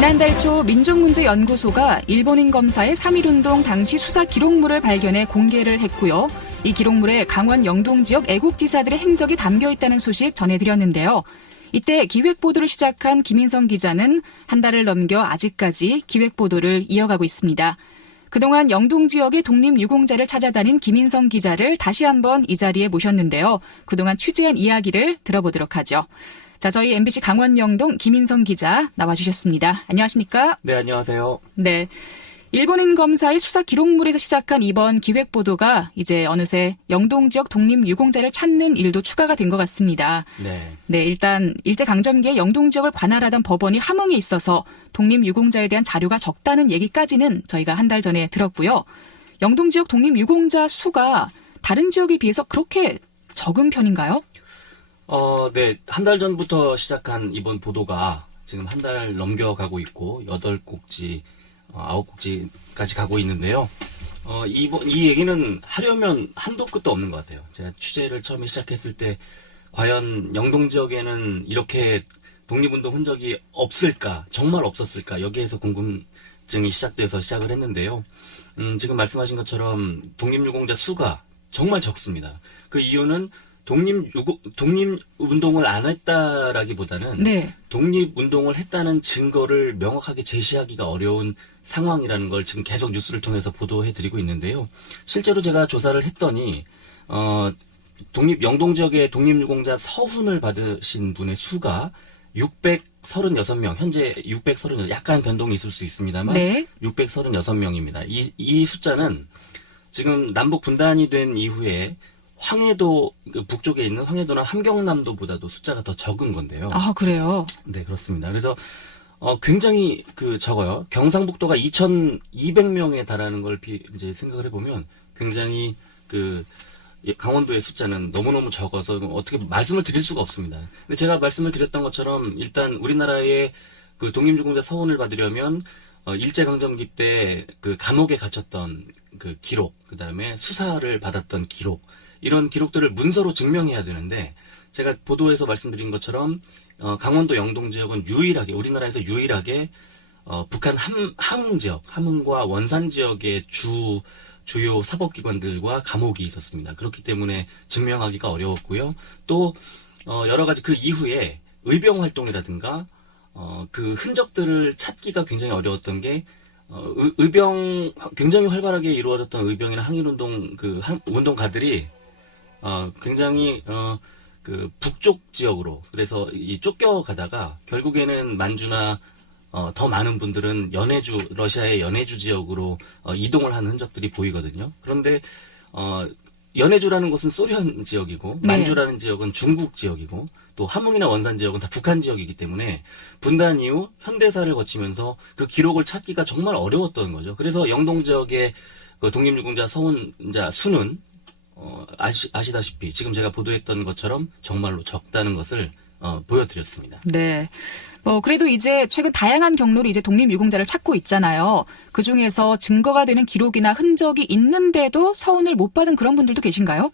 지난달 초 민족문제연구소가 일본인 검사의 3.1운동 당시 수사 기록물을 발견해 공개를 했고요. 이 기록물에 강원 영동 지역 애국지사들의 행적이 담겨 있다는 소식 전해드렸는데요. 이때 기획보도를 시작한 김인성 기자는 한 달을 넘겨 아직까지 기획보도를 이어가고 있습니다. 그동안 영동 지역의 독립유공자를 찾아다닌 김인성 기자를 다시 한번 이 자리에 모셨는데요. 그동안 취재한 이야기를 들어보도록 하죠. 자, 저희 MBC 강원 영동 김인성 기자 나와주셨습니다. 안녕하십니까? 네, 안녕하세요. 네. 일본인 검사의 수사 기록물에서 시작한 이번 기획보도가 이제 어느새 영동 지역 독립유공자를 찾는 일도 추가가 된 것 같습니다. 네, 일단 일제강점기에 영동 지역을 관할하던 법원이 함흥에 있어서 독립유공자에 대한 자료가 적다는 얘기까지는 저희가 한 달 전에 들었고요. 영동 지역 독립유공자 수가 다른 지역에 비해서 그렇게 적은 편인가요? 네, 한 달 전부터 시작한 이번 보도가 지금 한 달 넘겨가고 있고 8곡지, 9곡지까지 가고 있는데요. 이 얘기는 하려면 한도 끝도 없는 것 같아요. 제가 취재를 처음에 시작했을 때 과연 영동 지역에는 이렇게 독립운동 흔적이 없을까, 정말 없었을까, 여기에서 궁금증이 시작돼서 시작을 했는데요. 지금 말씀하신 것처럼 독립유공자 수가 정말 적습니다. 그 이유는 독립운동을 안 했다라기보다는 네. 독립운동을 했다는 증거를 명확하게 제시하기가 어려운 상황이라는 걸 지금 계속 뉴스를 통해서 보도해드리고 있는데요. 실제로 제가 조사를 했더니 영동 지역의 독립유공자 서훈을 받으신 분의 수가 636명, 현재 636, 약간 변동이 있을 수 있습니다만 네. 636명입니다. 이 숫자는 지금 남북 분단이 된 이후에 황해도, 북쪽에 있는 황해도나 함경남도보다도 숫자가 더 적은 건데요. 아, 그래요? 네, 그렇습니다. 그래서, 굉장히 적어요. 경상북도가 2,200명에 달하는 걸 이제 생각을 해보면 굉장히 강원도의 숫자는 너무너무 적어서 어떻게 말씀을 드릴 수가 없습니다. 근데 제가 말씀을 드렸던 것처럼 일단 우리나라의 독립유공자 서훈을 받으려면 일제강점기 때 감옥에 갇혔던 기록, 그 다음에 수사를 받았던 기록, 이런 기록들을 문서로 증명해야 되는데 제가 보도에서 말씀드린 것처럼 강원도 영동 지역은 우리나라에서 유일하게 북한 함흥 지역, 함흥과 원산 지역의 주요 사법기관들과 감옥이 있었습니다. 그렇기 때문에 증명하기가 어려웠고요. 또 여러 가지 그 이후에 의병 활동이라든가 그 흔적들을 찾기가 굉장히 어려웠던 게 의병 굉장히 활발하게 이루어졌던 의병이나 항일운동 운동가들이 굉장히 북쪽 지역으로 그래서 쫓겨가다가 결국에는 만주나 더 많은 분들은 러시아의 연해주 지역으로 이동을 하는 흔적들이 보이거든요. 그런데 연해주라는 곳은 소련 지역이고 만주라는 지역은 중국 지역이고 또 함흥이나 원산 지역은 다 북한 지역이기 때문에 분단 이후 현대사를 거치면서 그 기록을 찾기가 정말 어려웠던 거죠. 그래서 영동 지역의 독립유공자 서훈자 수는 아시다시피 지금 제가 보도했던 것처럼 정말로 적다는 것을 보여드렸습니다. 네. 그래도 이제 최근 다양한 경로로 이제 독립유공자를 찾고 있잖아요. 그 중에서 증거가 되는 기록이나 흔적이 있는데도 서훈을 못 받은 그런 분들도 계신가요?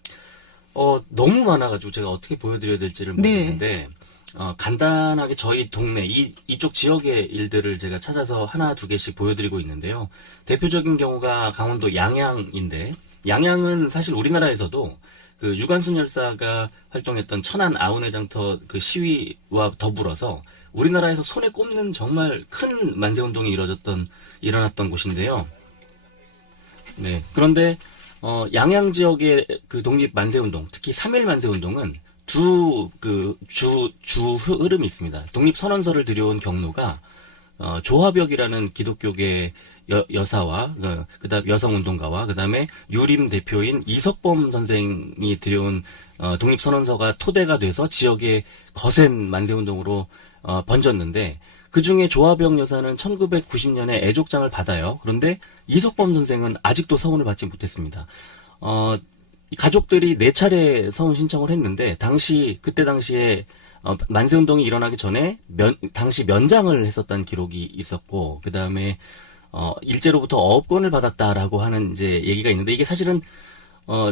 너무 많아가지고 제가 어떻게 보여드려야 될지를 모르겠는데, 간단하게 저희 동네, 이쪽 지역의 일들을 제가 찾아서 하나, 두 개씩 보여드리고 있는데요. 대표적인 경우가 강원도 양양인데, 양양은 사실 우리나라에서도 유관순 열사가 활동했던 천안 아우네장터 시위와 더불어서 우리나라에서 손에 꼽는 정말 큰 만세운동이 일어났던 곳인데요. 네. 그런데, 양양 지역의 독립 만세운동, 특히 3.1 만세운동은 주 흐름이 있습니다. 독립선언서를 들여온 경로가, 조화벽이라는 기독교계 여사와, 그다음 여성운동가와, 그다음에 유림 대표인 이석범 선생이 들여온, 독립선언서가 토대가 돼서 지역의 거센 만세운동으로, 번졌는데, 그 중에 조화벽 여사는 1990년에 애족장을 받아요. 그런데 이석범 선생은 아직도 서훈을 받지 못했습니다. 가족들이 4차례 서훈 신청을 했는데, 그때 당시에, 만세운동이 일어나기 전에 당시 면장을 했었던 기록이 있었고, 그 다음에, 일제로부터 어업권을 받았다라고 하는 이제 얘기가 있는데, 이게 사실은,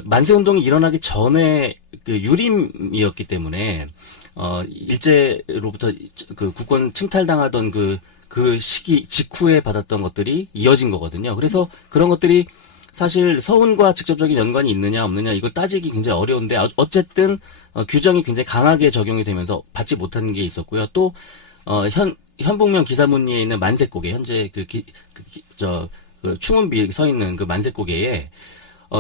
만세운동이 일어나기 전에 유림이었기 때문에, 일제로부터 국권 침탈당하던 그 시기 직후에 받았던 것들이 이어진 거거든요. 그래서 그런 것들이 사실 서훈과 직접적인 연관이 있느냐 없느냐 이걸 따지기 굉장히 어려운데 어쨌든 규정이 굉장히 강하게 적용이 되면서 받지 못한 게 있었고요. 또 현북면 기사문리에 있는 만세고개 현재 그 충원비 서 있는 그 만세고개에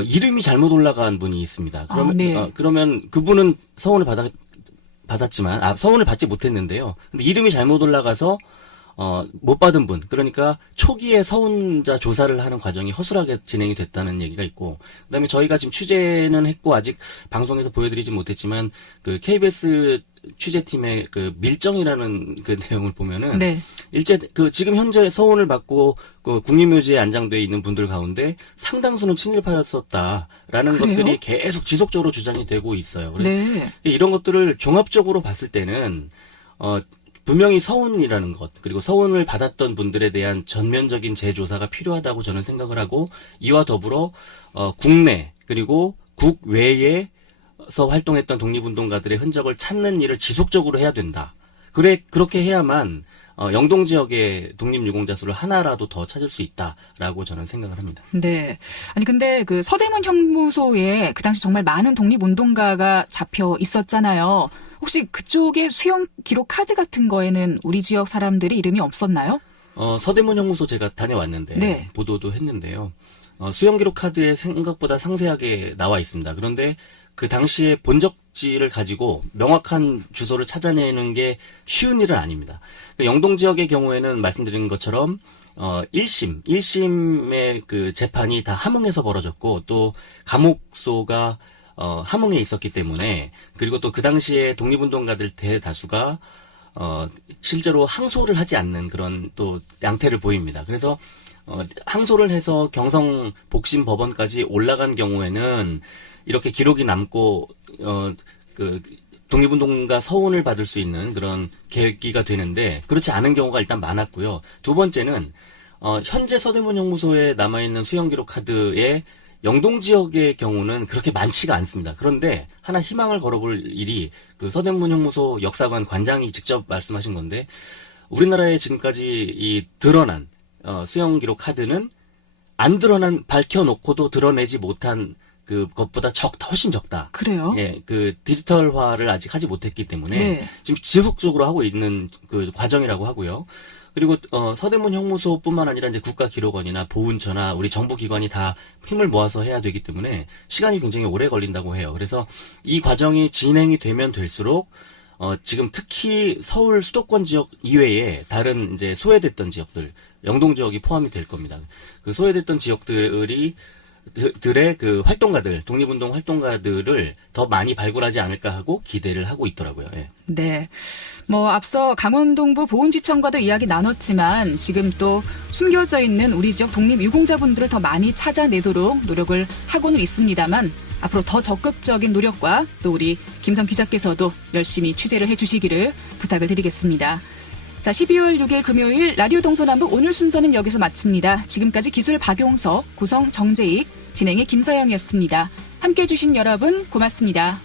이름이 잘못 올라간 분이 있습니다. 그러면 네. 그러면 그분은 서훈을 받았지만 서훈을 받지 못했는데요. 근데 이름이 잘못 올라가서 못 받은 분, 그러니까 초기에 서훈자 조사를 하는 과정이 허술하게 진행이 됐다는 얘기가 있고, 그다음에 저희가 지금 취재는 했고 아직 방송에서 보여드리지 못했지만 그 KBS 취재팀의 그 밀정이라는 그 내용을 보면은 네. 지금 현재 서훈을 받고 그 국립묘지에 안장돼 있는 분들 가운데 상당수는 친일파였었다라는 그래요? 것들이 계속 지속적으로 주장이 되고 있어요. 그래서 네. 이런 것들을 종합적으로 봤을 때는 분명히 서훈이라는 것, 그리고 서훈을 받았던 분들에 대한 전면적인 재조사가 필요하다고 저는 생각을 하고, 이와 더불어 국내 그리고 국외에서 활동했던 독립운동가들의 흔적을 찾는 일을 지속적으로 해야 된다. 그렇게 해야만 영동 지역의 독립유공자 수를 하나라도 더 찾을 수 있다라고 저는 생각을 합니다. 네. 아니 근데 그 서대문 형무소에 그 당시 정말 많은 독립운동가가 잡혀 있었잖아요. 혹시 그쪽에 수용 기록 카드 같은 거에는 우리 지역 사람들이 이름이 없었나요? 서대문 형무소 제가 다녀왔는데 네. 보도도 했는데요. 수용 기록 카드에 생각보다 상세하게 나와 있습니다. 그런데 그 당시에 본적지를 가지고 명확한 주소를 찾아내는 게 쉬운 일은 아닙니다. 영동 지역의 경우에는 말씀드린 것처럼 1심의 그 재판이 다 함흥에서 벌어졌고, 또 감옥소가 함흥에 있었기 때문에, 그리고 또 그 당시에 독립운동가들 대다수가 실제로 항소를 하지 않는 그런 또 양태를 보입니다. 그래서 항소를 해서 경성 복심 법원까지 올라간 경우에는 이렇게 기록이 남고 그 독립운동가 서훈을 받을 수 있는 그런 계기가 되는데, 그렇지 않은 경우가 일단 많았고요. 두 번째는 현재 서대문 형무소에 남아있는 수용 기록 카드에 영동 지역의 경우는 그렇게 많지가 않습니다. 그런데 하나 희망을 걸어볼 일이, 그 서대문 형무소 역사관 관장이 직접 말씀하신 건데, 우리나라에 지금까지 드러난 수용 기록 카드는 안 밝혀놓고도 드러내지 못한 그것보다 훨씬 적다. 그래요? 예, 그 디지털화를 아직 하지 못했기 때문에 네. 지금 지속적으로 하고 있는 그 과정이라고 하고요. 그리고 서대문 형무소뿐만 아니라 이제 국가기록원이나 보훈처나 우리 정부기관이 다 힘을 모아서 해야 되기 때문에 시간이 굉장히 오래 걸린다고 해요. 그래서 이 과정이 진행이 되면 될수록 지금 특히 서울 수도권 지역 이외에 다른 이제 소외됐던 지역들, 영동 지역이 포함이 될 겁니다. 그 소외됐던 지역들의 그 활동가들, 독립운동 활동가들을 더 많이 발굴하지 않을까 하고 기대를 하고 있더라고요. 예. 네. 앞서 강원동부 보훈지청과도 이야기 나눴지만 지금 또 숨겨져 있는 우리 지역 독립유공자분들을 더 많이 찾아내도록 노력을 하고는 있습니다만, 앞으로 더 적극적인 노력과 또 우리 김성 기자께서도 열심히 취재를 해주시기를 부탁을 드리겠습니다. 자, 12월 6일 금요일 라디오 동서남북 오늘 순서는 여기서 마칩니다. 지금까지 기술 박용석, 구성 정재익, 진행의 김서영이었습니다. 함께해 주신 여러분 고맙습니다.